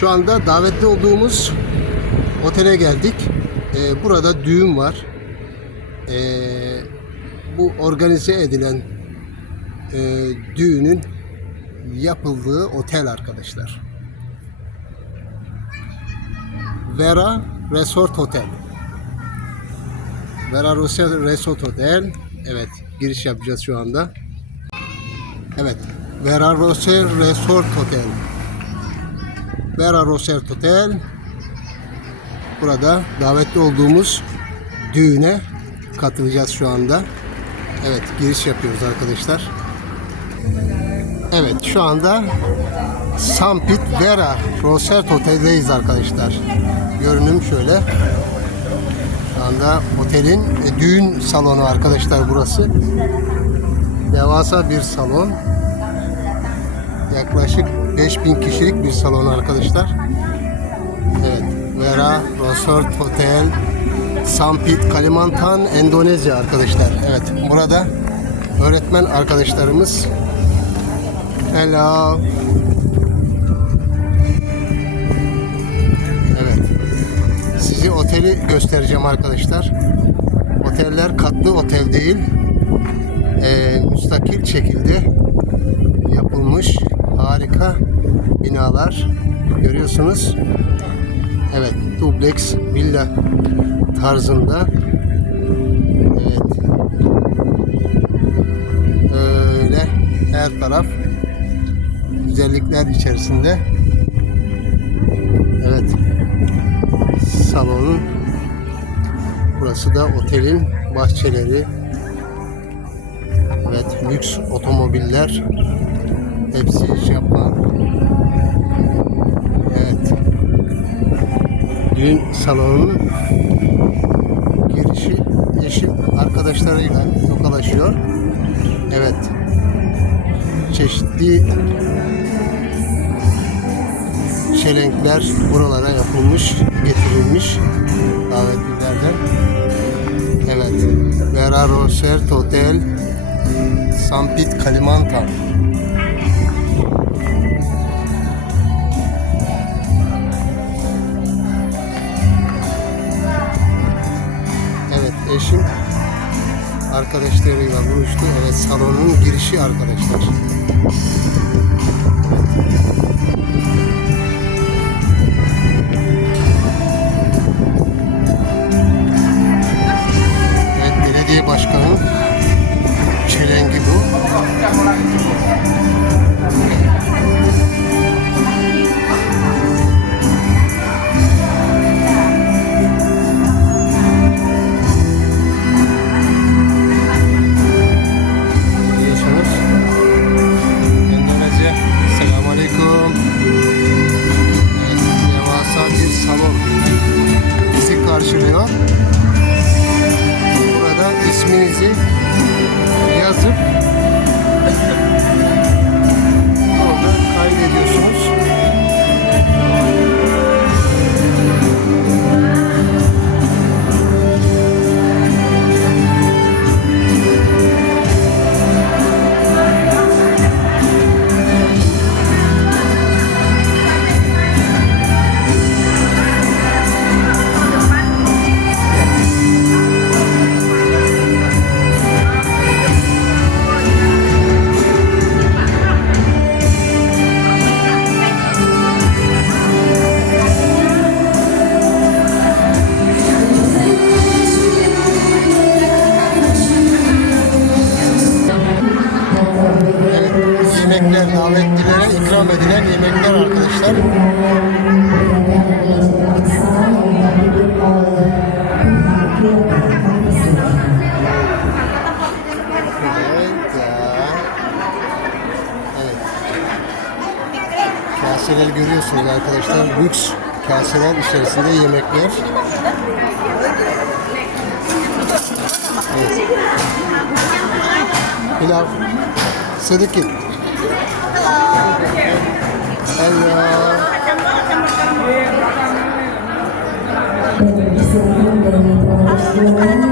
Şu anda davetli olduğumuz otele geldik. Ee, burada düğün var. Ee, bu organize edilen e, düğünün yapıldığı otel arkadaşlar. Vera Resort Hotel. Vera Resort Hotel. Evet, giriş yapacağız şu anda. Evet, Vera Resort Hotel. Vera Rosert Hotel. Burada davetli olduğumuz düğüne katılacağız şu anda. Evet giriş yapıyoruz arkadaşlar. Evet şu anda Sampit Vera Rosert Otel'deyiz arkadaşlar. Görünüm şöyle. Şu anda otelin e, düğün salonu arkadaşlar burası. Devasa bir salon. Yaklaşık 5000 kişilik bir salon arkadaşlar. Evet. Vera Resort Hotel Sampit Kalimantan Endonezya arkadaşlar. Evet. Burada öğretmen arkadaşlarımız Hello. Evet. Sizi oteli göstereceğim arkadaşlar. Oteller katlı otel değil. Ee, müstakil şekilde yapılmış harika binalar görüyorsunuz. Evet, dubleks villa tarzında. Evet. Öyle her taraf güzellikler içerisinde. Evet. Salonun burası da otelin bahçeleri. Evet, lüks otomobiller Hepsi Japon. Evet. Düğün salonunun girişi eşim arkadaşlarıyla tokalaşıyor. Evet. Çeşitli çelenkler buralara yapılmış, getirilmiş davetlilerden. Evet. Vera Rosert Hotel Sampit Kalimantan. Arkadaşlarıyla buluştu. Evet salonun girişi arkadaşlar. Davetlilere ikram edilen yemekler arkadaşlar. Kaseler görüyorsunuz arkadaşlar. Lüks kaseler içerisinde yemekler. Evet. Pilav. Sedikit. Hello. Persiapan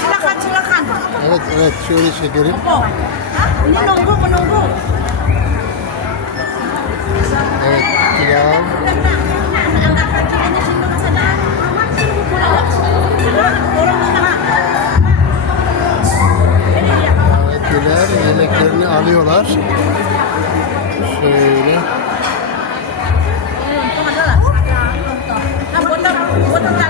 Silakan silakan. Evet evet şöyle çekelim. bunu Ini nunggu menunggu. Evet pilav. Davetliler yemeklerini alıyorlar. Şöyle. Buat buat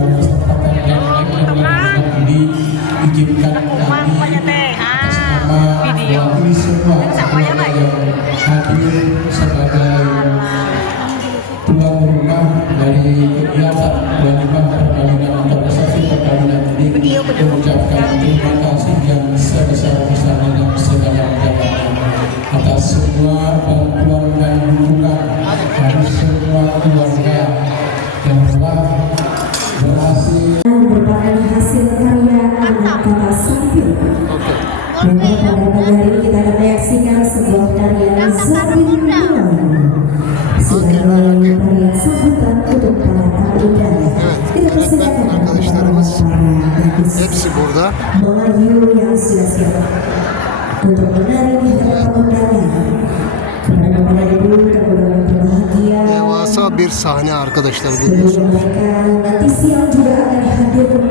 dan dukungan dari semua keluarga yang telah berhasil merupakan hasil karya anak kata Sampir. Oke. Dan pada pagi hari kita akan menyaksikan sebuah karya Sampir Milan. Sebuah karya sambutan untuk para tamu undangan. Kita persilakan arkadaşlarımız para Hepsi burada. Melayu yang sudah siap untuk menari Devasa bir sahne arkadaşlar görüyorsunuz. mereka nanti siang juga akan hadir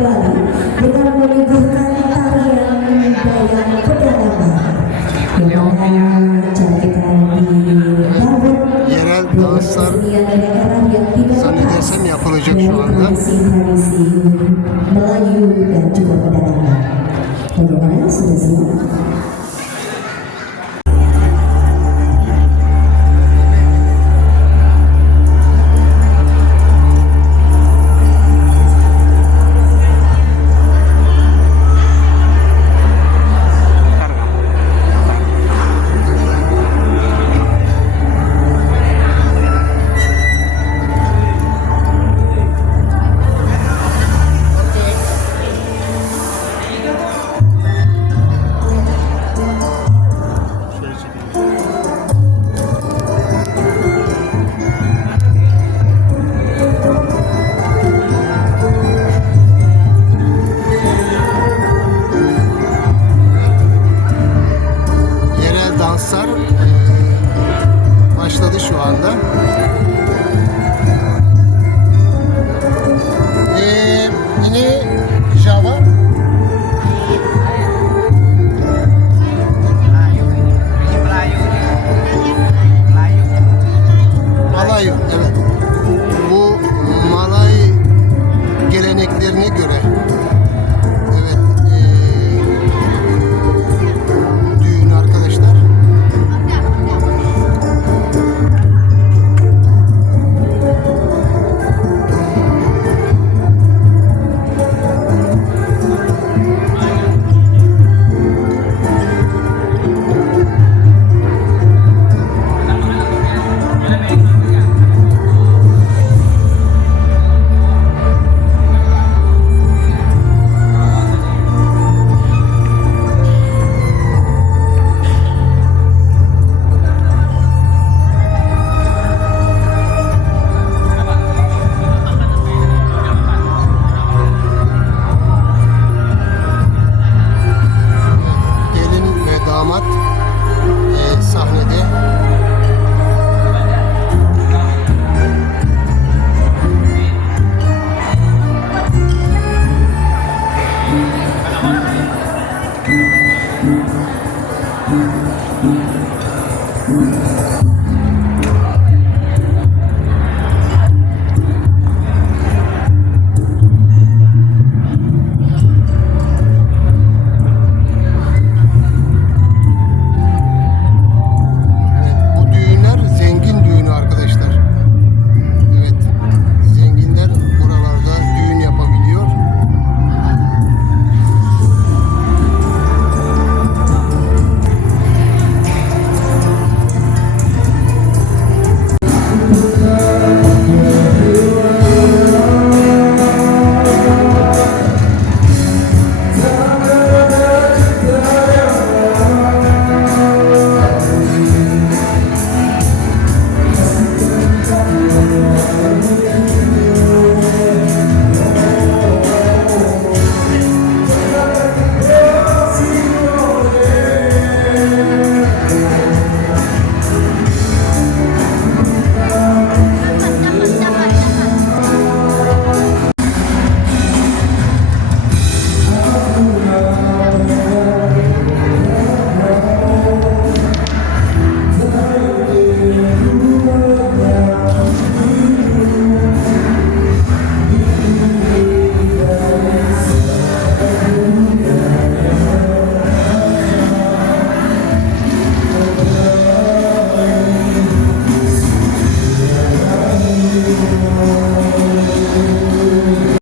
şu anda.